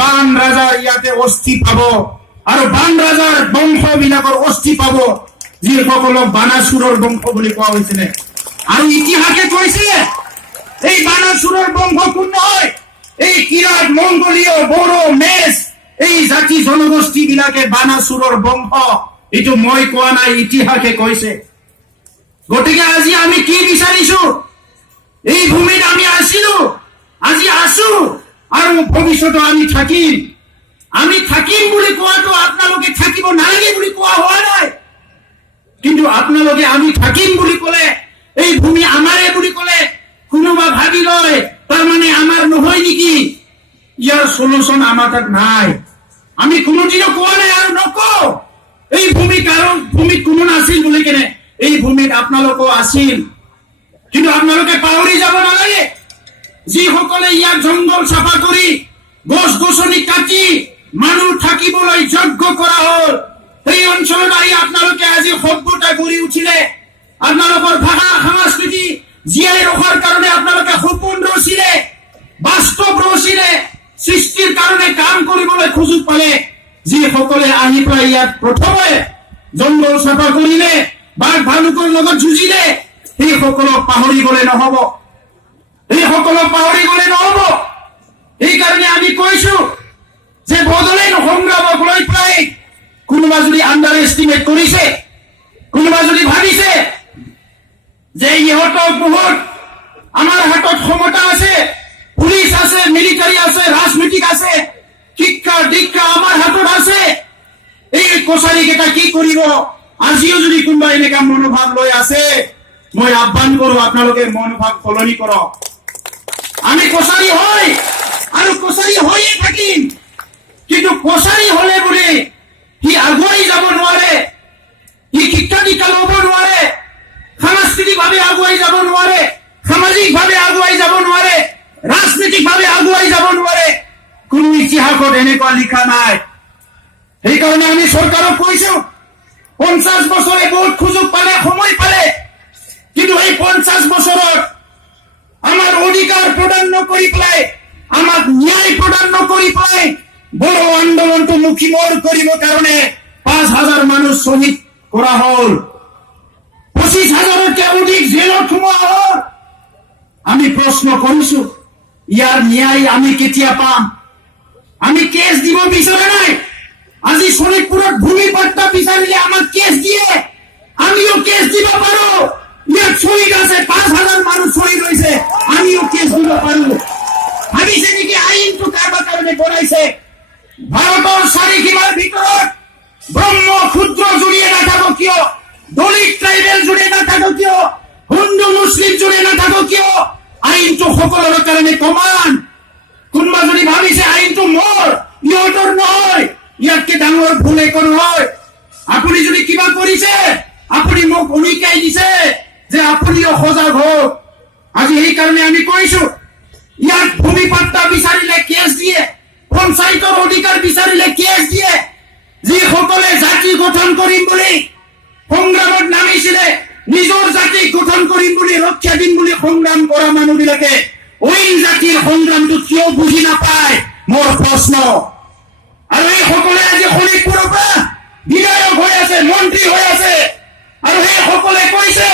বান ৰাজাৰ ইয়াতে অস্থি পাব আৰু বান ৰাজাৰ বংশবিলাকৰ অস্থি পাব যিসকলক বানাসুৰৰ বংশ বুলি কোৱা হৈছিল আৰু ইতিহাসে কৈছে এই বানাসুৰৰ বংশ কোন নহয় এই কিৰাত মংগোলীয় বড়ো মেচ এই জাতি জনগোষ্ঠী বিলাকে বানাসুৰৰ বংশ এইটো মই কোৱা নাই ইতিহাসে কৈছে গতিকে আজি আমি কি বিচাৰিছো এই ভূমিত আমি আছিলো আজি আছো আৰু ভৱিষ্যতে আমি থাকিম বুলি কোৱাটো আপোনালোকে থাকিব নালাগে বুলি কোৱা হোৱা নাই কিন্তু আপোনালোকে আমি থাকিম বুলি ক'লে এই ভূমি আমাৰে বুলি ক'লে কোনোবা ভাবি লয় তাৰমানে আমাৰ নহয় নেকি ইয়াৰ সলিউশন আমাৰ তাত নাই আমি কোনোদিনও কোৱা নাই আৰু নকওঁ এই ভূমিত কোনো নাছিল বুলি কেনে এই ভূমিত আপোনালোকো আছিল কিন্তু আপোনালোকে পাহৰি যাব নালাগে যিসকলে ইয়াক জংগল চাফা কৰি গছ গছনি কাটি মানুহ থাকিবলৈ যোগ্য কৰা হ'ল সেই অঞ্চলত আহি আপোনালোকে আজি সভ্যতা গঢ়ি উঠিলে আপোনালোকৰ ভাষা সংস্কৃতি জীয়াই ৰখাৰ কাৰণে আপোনালোকে সপোন ৰচিলে বাস্তৱ ৰচিলে সৃষ্টিৰ কাৰণে কাম কৰিবলৈ সুযোগ পালে যিসকলে আহি পেলাই ইয়াত প্ৰথমে জংগল চাফা কৰিলে বাঘ ভালুকৰ লগত যুঁজিলে সেইসকলক পাহৰি গ'লে নহ'ব সেইকাৰণে আমি কৈছো যে বদলেন সংগ্ৰামক লৈ পেলাই কোনোবা যদি আণ্ডাৰ এষ্টিমেট কৰিছে কোনোবা যদি ভাবিছে যে ইহঁতক বহুত আমাৰ হাতত ক্ষমতা আছে পুলিচ আছে মিলিটাৰী আছে ৰাজনৈতিক আছে শিক্ষা দীক্ষা আমাৰ হাতত আছে এই কছাৰীকেইটা কি কৰিব আজিও যদি কোনোবা এনেকা মনোভাৱ লৈ আছে মই আহ্বান কৰো আপোনালোকে মনোভাৱ সলনি কৰক আমি কছাৰী হয় আৰু কছাৰী হৈয়ে থাকিম কিন্তু কছাৰী হলে বুলি সি আগুৱাই যাব নোৱাৰে সি শিক্ষা দীক্ষা ল'ব নোৱাৰে সাংস্কৃতিকভাৱে আগুৱাই যাব নোৱাৰে সামাজিকভাৱে আগুৱাই যাব নোৱাৰে ৰাজনৈতিকভাৱে আগুৱাই যাব নোৱাৰে কোনো ইতিহাসত এনেকুৱা লিখা নাই সেইকাৰণে আমি চৰকাৰক কৈছো 50 বছৰে বহুত সুযোগ পালে সময় পালে কিন্তু এই 50 বছৰত আমাৰ অধিকাৰ প্ৰদান নকৰি পেলাই আমাক ন্যায় প্ৰদান নকৰি পেলাই বড় আন্দোলনটো মুখিমূৰ কৰিবৰ কাৰণে 5,000 মানুহ শ্বহীদ কৰা হ'ল 25,000তকৈ অধিক জেলত সোমোৱা হ'ল আমি প্ৰশ্ন কৰিছো ইয়াৰ ন্যায় আমি কেতিয়া পাম আমি কেছ দিব বিচৰা নাই আজি শোণিতপুৰত ভূমি পট্টা বিচাৰিলে আমাক কেছ দিয়ে আমিও কেছ দিব পাৰো ইয়াত শ্বহীদ আছে 5,000 মানুহ শ্বহীদ হৈছে আমিও কেছ দিব পাৰো ভাবিছে নেকি আইনটো কাৰোবাৰ কাৰণে বনাইছে ভাৰতৰ চাৰিসীমাৰ ভিতৰত ব্ৰহ্ম ক্ষুদ্ৰ জুৰিয়ে নাথাকক কিয় দলিত ট্ৰাইবেল জুৰিয়ে নাথাকক কিয় হিন্দু মুছলিম জুৰিয়ে নাথাকক কিয় আইনটো সকলোৰে কাৰণে সমান কোনোবা যদি ভাবিছে আইনটো মোৰ ইহঁতৰ নহয় ইয়াতকে ডাঙৰ ভুল একো নহয় আপুনি যদি কিবা কৰিছে আপুনি মোক উলিকাই দিছে যে আপুনিও সজাগ হওক আজি সেইকাৰণে আমি কৈছো ইয়াত ভূমি পট্টা বিচাৰিলে কেছ দিয়ে পঞ্চায়তৰ অধিকাৰ বিচাৰিলে কেছ দিয়ে যিসকলে জাতি গঠন কৰিম বুলি সংগ্ৰামত নামিছিলে নিজৰ জাতি গঠন কৰিম বুলি ৰক্ষা দিম বুলি সংগ্ৰাম কৰা মানুহবিলাকে অইন জাতিৰ সংগ্ৰামটো কিয় বুজি নাপায় মোৰ প্ৰশ্ন আৰু এইসকলে আজি শোণিতপুৰৰ পৰা বিধায়ক হৈ আছে মন্ত্ৰী হৈ আছে আৰু সেইসকলে কৈছে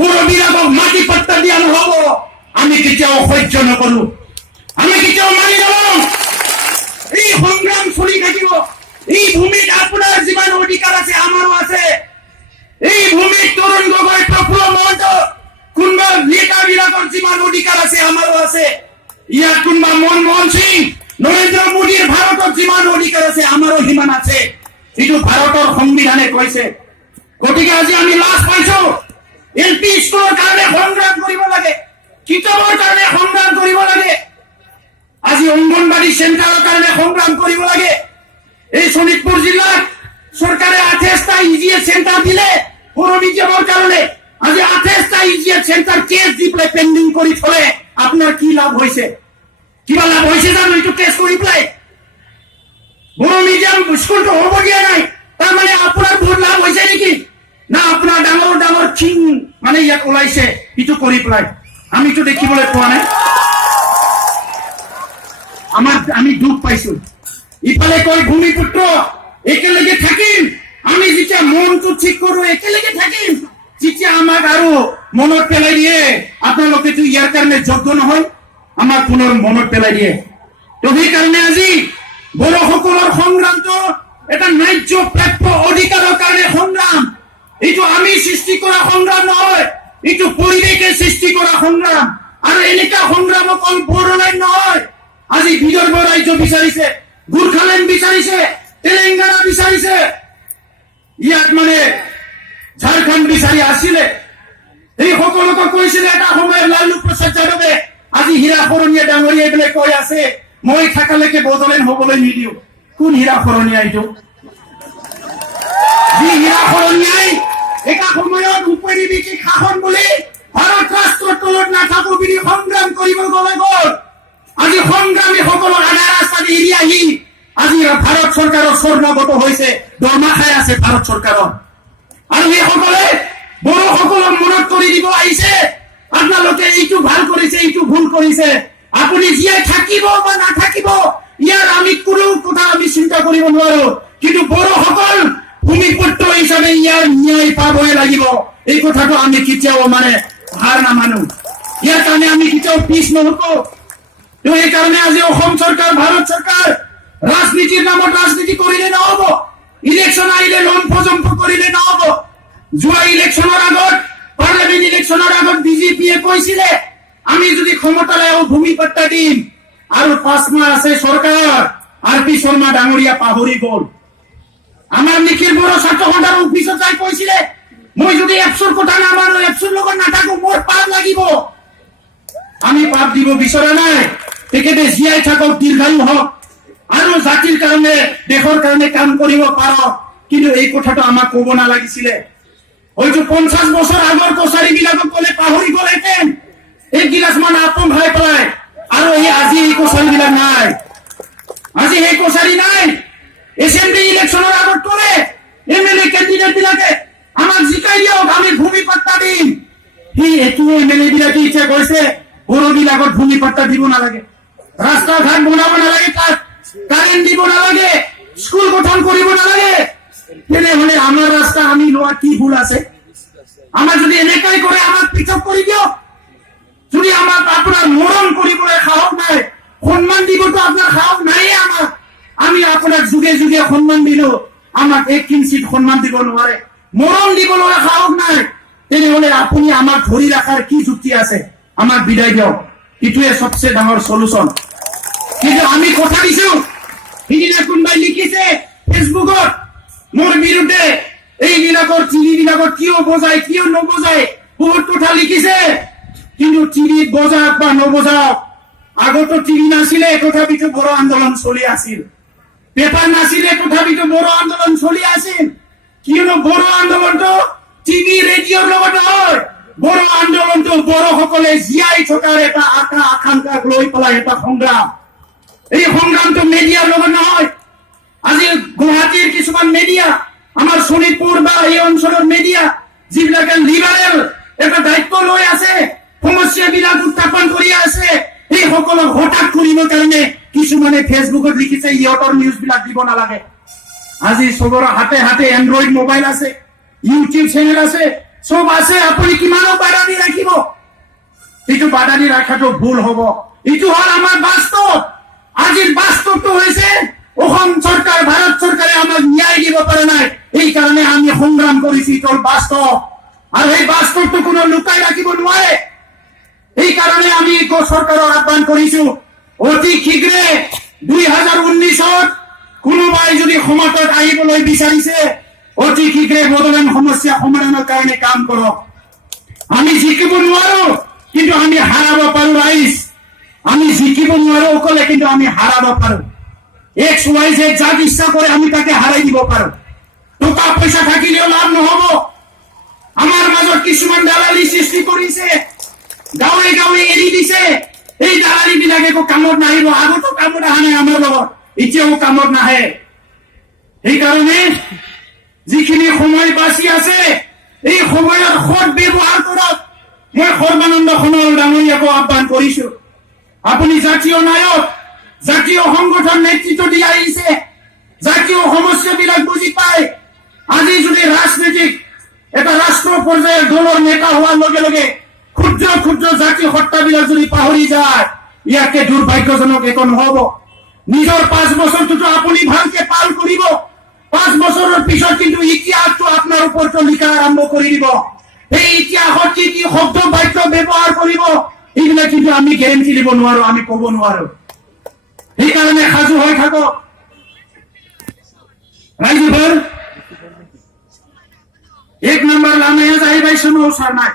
বড়োবিলাকক মাটি পট্টা দিয়া নহ'ব আমি কেতিয়াও সহ্য নকৰো আমি কেতিয়াও মানি নলওঁ এই সংগ্ৰাম চলি থাকিব এই ভূমিত আপোনাৰ যিমান অধিকাৰ আছে আমাৰো আছে এই ভূমিত তৰুণ গগৈ প্ৰফুল্ল মহন্ত কোনোবা নেতাবিলাকৰ যিমান অধিকাৰ আছে আমাৰো আছে ইয়াত কোনোবা মনমোহন সিং নৰেন্দ্ৰ মোদীৰ ভাৰতত যিমান অধিকাৰ আছে আমাৰো সিমান আছে এইটো ভাৰতৰ সংবিধানে কৈছে গতিকে আজি আমি লাজ পাইছো এলপি স্কুলৰ কাৰণে সংগ্ৰাম কৰিব লাগে কিতাপৰ কাৰণে সংগ্ৰাম কৰিব লাগে আজি অংগনবাড়ী চেণ্টাৰৰ কাৰণে সংগ্ৰাম কৰিব লাগে এই শোণিতপুৰ জিলাত চৰকাৰে 28টা ইজিএছ চেণ্টাৰ দিলে বড়ো মিডিয়ামৰ কাৰণে আজি 28টা ইজিএছ চেণ্টাৰ কেছ দি পেলাই পেণ্ডিং কৰি থলে আপোনাৰ কি লাভ হৈছে কিবা লাভ হৈছে জানো এইটো কেছ কৰি পেলাই বড়ো মিডিয়াম স্কুলটো হ'ব দিয়া নাই তাৰমানে আপোনাৰ বহুত লাভ হৈছে নেকি না আপোনাৰ ডাঙৰ ডাঙৰ খিং মানে ইয়াত ওলাইছে ইটো কৰি পেলাই আমিতো দেখিবলৈ পোৱা নাই আমি দুখ পাইছো ইফালে কয় ভূমিপুত্ৰ একেলগে থাকিম আমি যেতিয়া মনটো ঠিক কৰো একেলগে থাকিম যেতিয়া আমাক আৰু মনত পেলাই দিয়ে আপোনালোকেতো ইয়াৰ কাৰণে যোগ্য নহয় আমাক পুনৰ মনত পেলাই দিয়ে তো সেইকাৰণে আজি বড়োসকলৰ সংগ্ৰামটো এটা ন্যায্য প্ৰাপ্য অধিকাৰৰ কাৰণে সংগ্ৰাম এইটো আমি সৃষ্টি কৰা সংগ্ৰাম নহয় এইটো পৰিৱেশে সৃষ্টি কৰা সংগ্ৰাম আৰু এনেকা সংগ্ৰাম অকল বড়োলেণ্ড নহয় আজি বিদৰ্ভ ৰাজ্য বিচাৰিছে গোৰ্খালেণ্ড বিচাৰিছে তেলেংগানা বিচাৰিছে ইয়াত মানে ঝাৰখণ্ড বিচাৰি আছিলে এই সকলোকে কৈছিলে এটা সময়ত লালু প্ৰসাদ যাদৱে আজি হীৰা শৰণীয়া ডাঙৰীয়া এইবোলে কৈ আছে মই থাকালৈকে বড়োলেণ্ড হবলৈ নিদিওঁ কোন হীৰা শৰণীয়া এইটো যি হীৰা শৰণীয়াই এটা সময়ত উপনিবেশিক শাসন বুলি ভাৰত ৰাষ্ট্ৰৰ তলত নাথাকো বুলি সংগ্ৰাম কৰিব গ'লে গ'ল আজি সংগ্ৰামী সকলক আধা ৰাস্তাত এৰি আহি আজি ভাৰত চৰকাৰৰ স্বৰ্ণগত হৈছে দৰমহা খাই আছে ভাৰত চৰকাৰৰ আৰু এইসকলে বড়োসকলক মনত কৰি দিব আহিছে আপোনালোকে এইটো ভাল কৰিছে এইটো ভুল কৰিছে আপুনি জীয়াই থাকিব বা নাথাকিব ইয়াৰ আমি কোনো কথা আমি চিন্তা কৰিব নোৱাৰো কিন্তু বড়োসকল ভূমিপুত্ৰ হিচাপে ইয়াৰ ন্যায় পাবই লাগিব এই কথাটো আমি কেতিয়াও মানে হাৰ নামানো ইয়াৰ কাৰণে আমি কেতিয়াও পিছ নহব তো এইকাৰণে আজি অসম চৰকাৰ ভাৰত চৰকাৰ ৰাজনীতিৰ নামত ৰাজনীতি কৰিলে নহব ইলেকশ্যন আহিলে লম্ফ জম্ফ কৰিলে নহব যোৱা ইলেকশ্যনৰ আগত পাৰ্লামেণ্ট ইলেকশ্যনৰ আগত বিজেপিয়ে কৈছিলে আমি যদি ক্ষমতালৈ আহো ভূমি পট্টা দিম আৰু 5 মাহ আছে চৰকাৰ আৰ পি শৰ্মা ডাঙৰীয়া পাহৰি গ'ল আমাৰ নিখিল বড়ো ছাত্ৰ সন্থাৰ অফিচত যাই কৈছিলে মই যদি এপছৰ কথা নামানো এপছৰ লগত নাথাকো মোৰ পাপ লাগিব আমি পাপ দিব বিচৰা নাই তেখেতে জীয়াই থাকক দীৰ্ঘায়ু হওক আৰু জাতিৰ কাৰণে দেশৰ কাৰণে কাম কৰিব পাৰক কিন্তু এই কথাটো আমাক ক'ব নালাগিছিলে হয়তো 50 বছৰ আগৰ কছাৰী বিলাকক ক'লে পাহৰি গ'লহেঁতেন এক গিলাচমান আপং খাই পেলাই আৰু এই আজি এই কছাৰী বিলাক নাই আজি সেই কছাৰী নাই এসেম্বলি ইলেকশ্যনৰ আগত ক'লে এমএলএ কেণ্ডিডেট বিলাকে আমাক জিকাই দিয়ক আমি ভূমি পট্টা দিম সি এইটো এমএলএ বিলাকে ইচ্ছা কৰিছে বড়ো বিলাকত ভূমি পট্টা দিব নালাগে ৰাস্তা ঘাট বনাব নালাগে তাত কাৰেণ্ট দিব নালাগে স্কুল গঠন কৰিব নালাগে তেনেহলে আমাৰ ৰাস্তা আমি লোৱা কি ভুল আছে আমাৰ যদি এনেকাই কৰে আমাক পৃথক কৰি দিয়ক যদি আমাক আপোনাৰ মৰম কৰিবলৈ সাহস নাই সন্মান দিবতো আপোনাৰ সাহস নাই আমাক আমি আপোনাক যুগে যুগে সন্মান দিলো আমাক এক কিঞ্চিত সন্মান দিব নোৱাৰে মৰম দিবলৈ সাহস নাই তেনেহলে আপুনি আমাক ধৰি ৰখাৰ কি যুক্তি আছে আমাক বিদায় দিয়ক এইটোৱে সবচে ডাঙৰ সলিউশন কিন্তু আমি কথা দিছো সিদিনা কোনোবাই লিখিছে ফেচবুকত মোৰ বিৰুদ্ধে এইবিলাকৰ চিৰিবিলাকত কিয় বজায় কিয় নবজায় বহুত কথা লিখিছে কিন্তু চিৰিত বজাওক বা নবজাওক আগতো টিভি নাছিলে তথাপিতো বড়ো আন্দোলন চলি আছিল পেপাৰ নাছিলে তথাপিতো বড়ো আন্দোলন চলি আছিল কিয়নো বড়ো আন্দোলনটো টিভি ৰেডিঅ'ৰ লগত নহয় বড়ো আন্দোলনটো বড়োসকলে জীয়াই থকাৰ এটা আশা আকাংক্ষাক লৈ পেলাই এটা সংগ্ৰাম এই সংগ্ৰামটো মিডিয়াৰ লগত নহয় আজি গুৱাহাটীৰ কিছুমান মিডিয়া আমাৰ শোণিতপুৰ বা এই অঞ্চলৰ মিডিয়া যিবিলাকে লিবাৰেল এটা দায়িত্ব লৈ আছে সমস্যাবিলাক উত্থাপন কৰি আছে এই সকলক হঠাৎ কৰিবৰ কাৰণে কিছুমানে ফেচবুকত লিখিছে ইহঁতৰ নিউজ বিলাক দিব নালাগে আজি চবৰে হাতে হাতে এন্ড্ৰইড মোবাইল আছে ইউটিউব চেনেল আছে সব আছে আপুনি কিমানো বাধা দি ৰাখিব এইটো বাধা দি ৰাখাটো ভুল হ'ব এইটো হ'ল আমাৰ বাস্তৱ আজিৰ বাস্তৱটো হৈছে অসম চৰকাৰ ভাৰত চৰকাৰে আমাক ন্যায় দিব পৰা নাই এই কাৰণে আমি সংগ্ৰাম কৰিছো এইটো বাস্তৱ আৰু এই বাস্তৱটো কোনো লুকাই ৰাখিব নোৱাৰে এই কাৰণে আমি চৰকাৰৰ আহ্বান কৰিছো অতি শীঘ্ৰে 2019ত কোনোবাই যদি ক্ষমতাত আহিবলৈ বিচাৰিছে অতি শীঘ্ৰে বড়োলেণ্ড সমস্যা সমাধানৰ কাৰণে কাম কৰক আমি জিকিব নোৱাৰো কিন্তু আমি হাৰাব পাৰো ৰাইজ আমি জিকিব নোৱাৰো অকলে কিন্তু আমি হাৰাব পাৰো এক্স ওয়াই জেড যাক ইচ্ছা কৰে আমি তাকে হাৰাই দিব পাৰো টকা পইচা থাকিলেও লাভ নহব আমাৰ মাজত কিছুমান দালালি সৃষ্টি কৰিছে গাঁৱে গাঁৱে এৰি দিছে এই দালালি বিলাকে একো কামত নাহিব আগতো কামত অহা নাই আমাৰ লগত এতিয়াও কামত নাহে সেইকাৰণে যিখিনি সময় বাচি আছে এই সময়ত সৎ ব্যৱহাৰ কৰক মই সৰ্বানন্দ সোণোৱাল ডাঙৰীয়াকো আহ্বান কৰিছো আপুনি জাতীয় নায়ক জাতীয় সংগঠন নেতৃত্ব দি আহিছে, জাতীয় সমস্যাবিলাক বুজি পায়। আজি যদি ৰাজনীতিক এটা ৰাষ্ট্ৰ পৰ্যায়ৰ দলৰ নেতা হোৱাৰ লগে লগে ক্ষুদ্ৰ ক্ষুদ্ৰ জাতীয় সত্তাবিলাক যদি পাহৰি যায়, ইয়াকে দুৰ্ভাগ্যজনক একো নহব। নিজৰ 5 বছৰটোতো আপুনি ভালকে পাল কৰিব, 5 বছৰৰ পিছত কিন্তু ইতিহাসটো আপোনাৰ ওপৰত লিখা আৰম্ভ কৰি দিব। এই ইতিহাসত কি কি শব্দ বাক্য ব্যৱহাৰ কৰিব, এইবিলাক কিন্তু আমি গেৰেণ্টি দিব নোৱাৰো, আমি কব নোৱাৰো। সেইকাৰণে সাজু হৈ থাকক ৰাইজৰ। 1 নম্বৰ লামায়া जाहैबाय सोमावसारनाय।